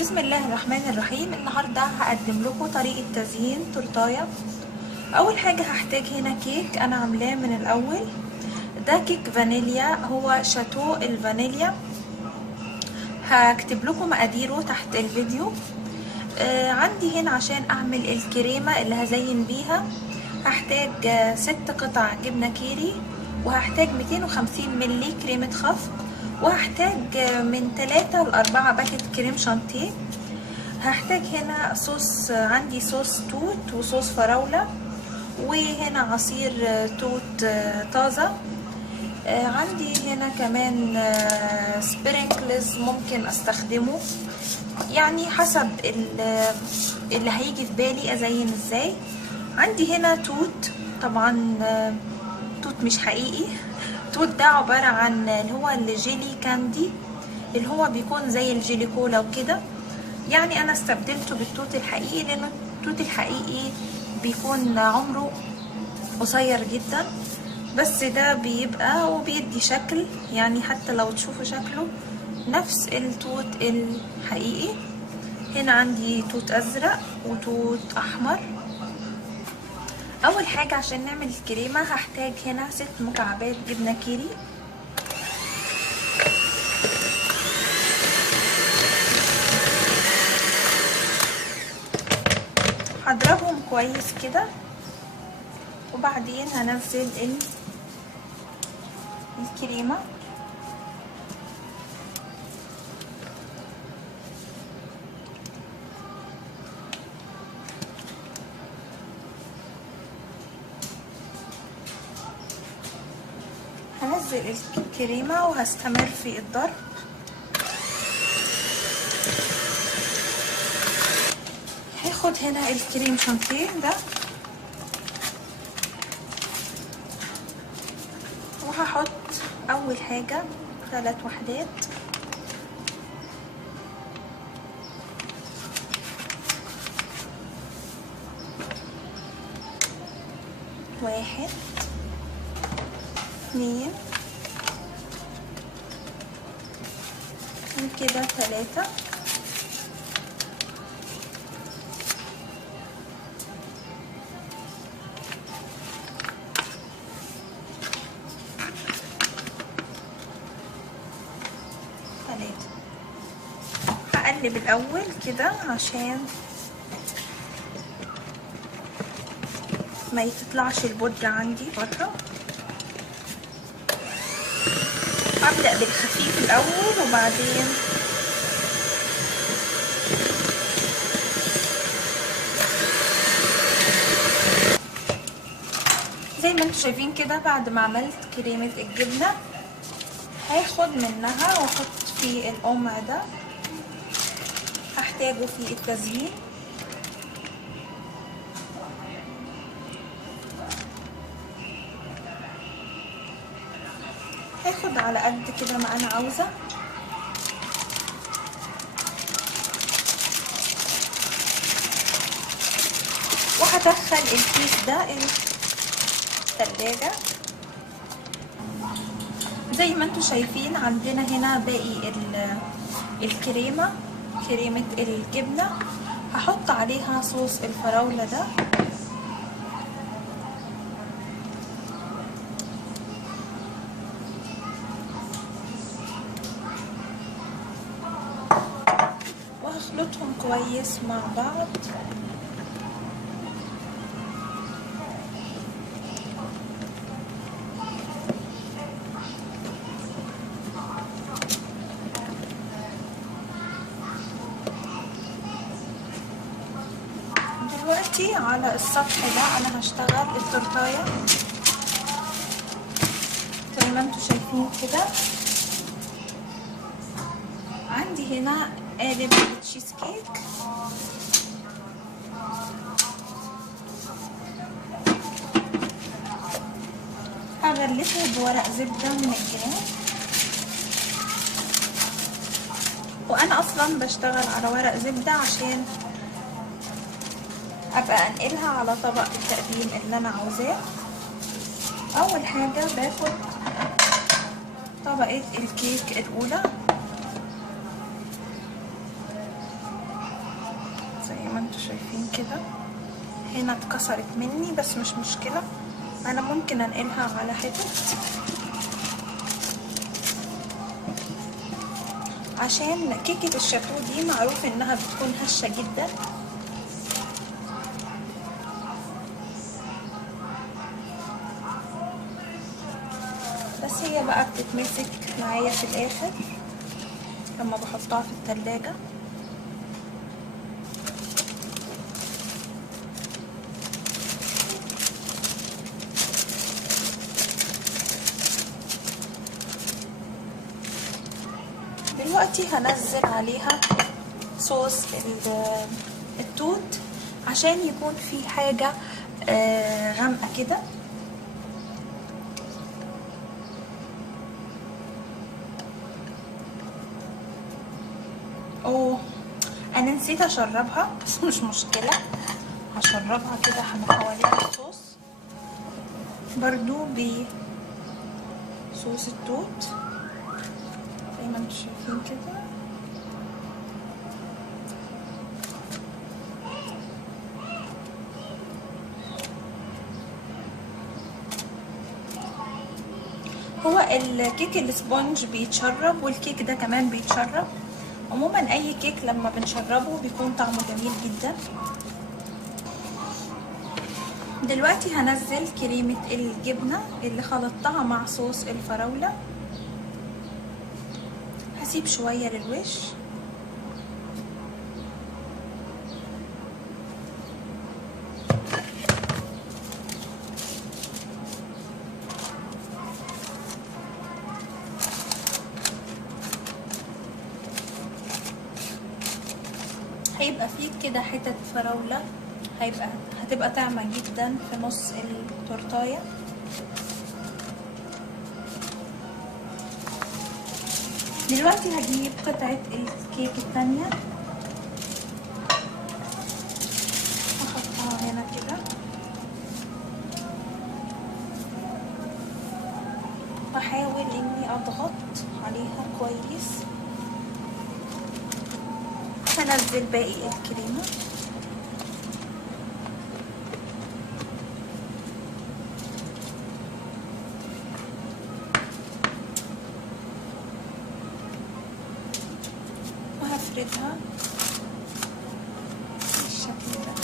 بسم الله الرحمن الرحيم. النهارده هقدم لكم طريقه تزيين تورتايه. اول حاجه هحتاج هنا كيك انا عاملاه من الاول. ده كيك فانيليا، هو شاتو الفانيليا. هكتب لكم مقاديره تحت الفيديو. عندي هنا عشان اعمل الكريمه اللي هزين بيها هحتاج 6 قطع جبنه كيري، وهحتاج 250 ملي كريمه خفق، وهحتاج من 3 ل 4 باكت كريم شانتيه. هحتاج هنا صوص، عندي صوص توت وصوص فراولة، وهنا عصير توت طازة. عندي هنا كمان سبرينكلز ممكن استخدمه، يعني حسب اللي هيجي في بالي ازين ازاي. عندي هنا توت، طبعا توت مش حقيقي. توت ده عبارة عن اللي هو الجيلي كاندي، اللي هو بيكون زي الجيلي كولا وكده. يعني انا استبدلته بالتوت الحقيقي لانه التوت الحقيقي بيكون عمره قصير جدا، بس ده بيبقى وبيدي شكل، يعني حتى لو تشوفوا شكله نفس التوت الحقيقي. هنا عندي توت ازرق وتوت احمر. اول حاجة عشان نعمل الكريمة هحتاج هنا 6 مكعبات جبنة كيري، هضربهم كويس كده، وبعدين هنزل الكريمة. هنزل الكريمة وهستمر في الضرب. هاخد هنا الكريم شانتيه ده وهحط اول حاجة 3 وحدات، واحد 2 وكده 3. هقلب الاول كده عشان ما يتطلعش البودرة عندي بره. هبدأ بالخفيف الاول وبعدين زي ما انتم شايفين كده. بعد ما عملت كريمة الجبنة هاخد منها واحط في القمع ده، هحتاجه في التزيين. هاخد على قد كده ما انا عاوزة، وهدخل الكيس ده الثلاجة. زي ما انتم شايفين عندنا هنا باقي الكريمة، كريمة الجبنة. هحط عليها صوص الفراولة ده، وهخلطهم كويس مع بعض. دلوقتي على السطح ده انا هشتغل التورتايه زي ما انتم شايفين كده. عندي هنا قالب التشيز كيك، هغلفه بورق زبده من الجناب، وانا اصلا بشتغل على ورق زبده عشان ابقى انقلها على طبق التقديم اللي انا عاوزاه. اول حاجه باخد طبقه الكيك الاولى، زي ما انتوا شايفين كده. هنا اتكسرت مني بس مش مشكلة، انا ممكن انقلها على حتت عشان كيكة الشاتو دي معروف انها بتكون هشة جدا. بس هي بقى بتتمسك معايا في الاخر لما بحطها في التلاجة. دلوقتي هنزل عليها صوص التوت عشان يكون في حاجة غامقة كده. اوه انا نسيت اشربها بس مش مشكلة، هشربها كده من حواليها الصوص برضو بصوص التوت زي ما انتم شايفين كده. هو الكيك السبونج بيتشرب والكيك ده كمان بيتشرب. عموما اي كيك لما بنشربه بيكون طعمه جميل جدا. دلوقتي هنزل كريمة الجبنة اللي خلطتها مع صوص الفراولة. هسيب شوية للوش. هيبقى فيه كده حتت فراولة، هتبقى طعمة جدا في نص التورتاية. دلوقتي هجيب قطعة الكيك التانية احطها هنا كده واحاول اني اضغط عليها كويس. هنزل باقي الكريمة. وهفردها بالشكل ده.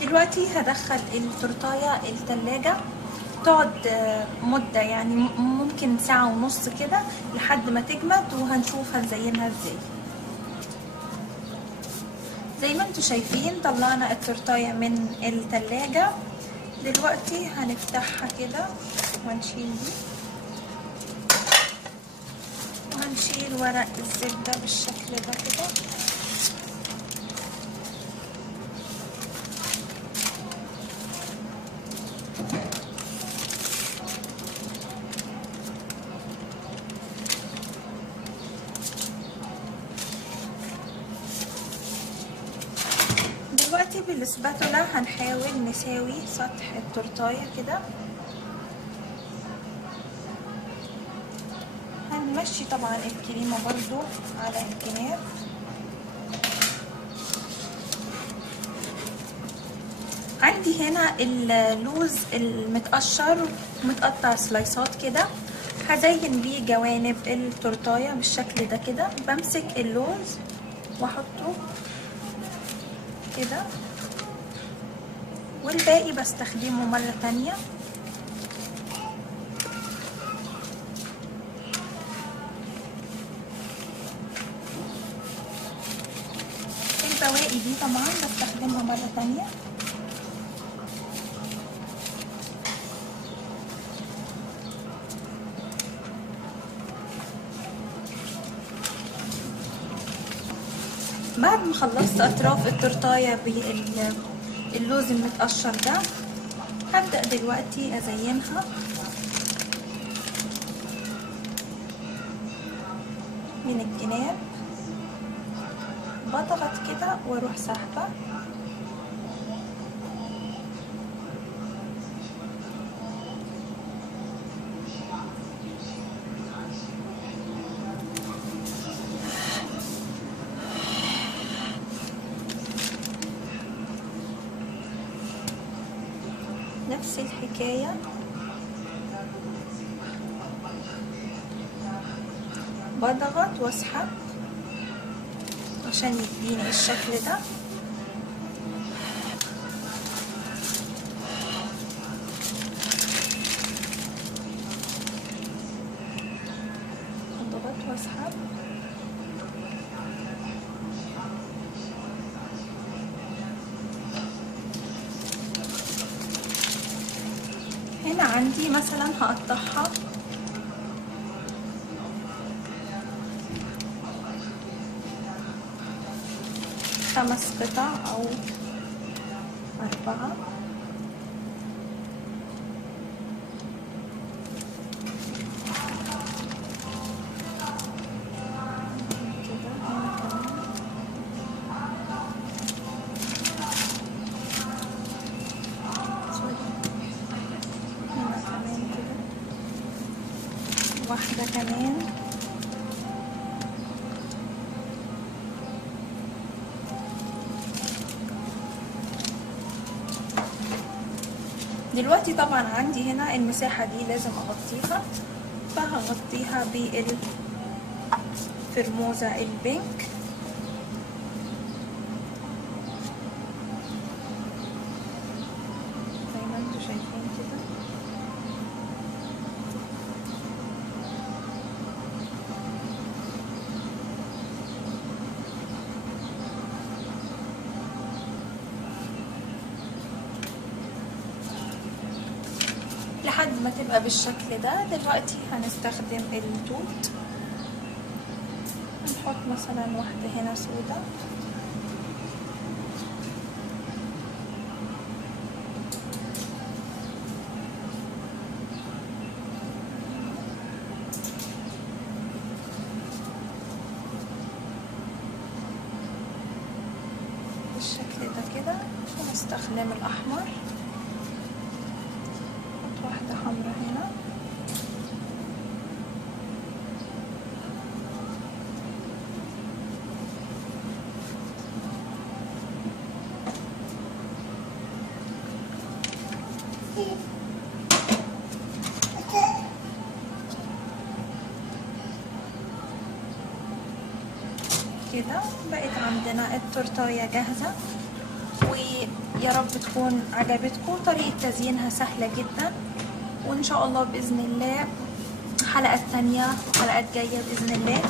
دلوقتي هدخل التورتاية التلاجة تقعد مدة، يعني ممكن ساعة ونص كده لحد ما تجمد، وهنشوف هنزينها ازاي. زي ما انتوا شايفين طلعنا التورتاية من التلاجة. دلوقتي هنفتحها كده وهنشيل دي وهنشيل ورق الزبدة بالشكل ده كده. دلوقتي بالسباتولا هنحاول نساوي سطح التورتاية كده. هنمشي طبعا الكريمة برضو على الجناب. عندي هنا اللوز المتقشر متقطع سلايسات كده، هزين بيه جوانب التورتاية بالشكل ده كده. بمسك اللوز واحطه كده والباقي بستخدمه مرة تانية. البواقي دي طبعا بستخدمها مرة تانية. بعد ما خلصت اطراف التورتايه باللوز المتقشر ده، هبدأ دلوقتي ازينها من الجناب. بضغط كده واروح سحبه. نفس الحكاية، بضغط واسحب عشان يديني الشكل ده. اضغط واسحب. هنا عندي مثلا هقطعها 5 قطع او 4. واحدة كمان. دلوقتي طبعا عندي هنا المساحة دي لازم اغطيها، فهغطيها بالفرموزة البينك. زي ما انتوا شايفين كده. لحد ما تبقى بالشكل ده. دلوقتي هنستخدم التوت، نحط مثلا واحدة هنا سودة، بالشكل ده كده. ونستخدم الأحمر، نحط واحدة حمرا هنا. كده بقت عندنا التورتاية جاهزة، ويا رب تكون عجبتكم. طريقة تزيينها سهلة جدا، وإن شاء الله بإذن الله حلقات تانية وحلقات جاية بإذن الله.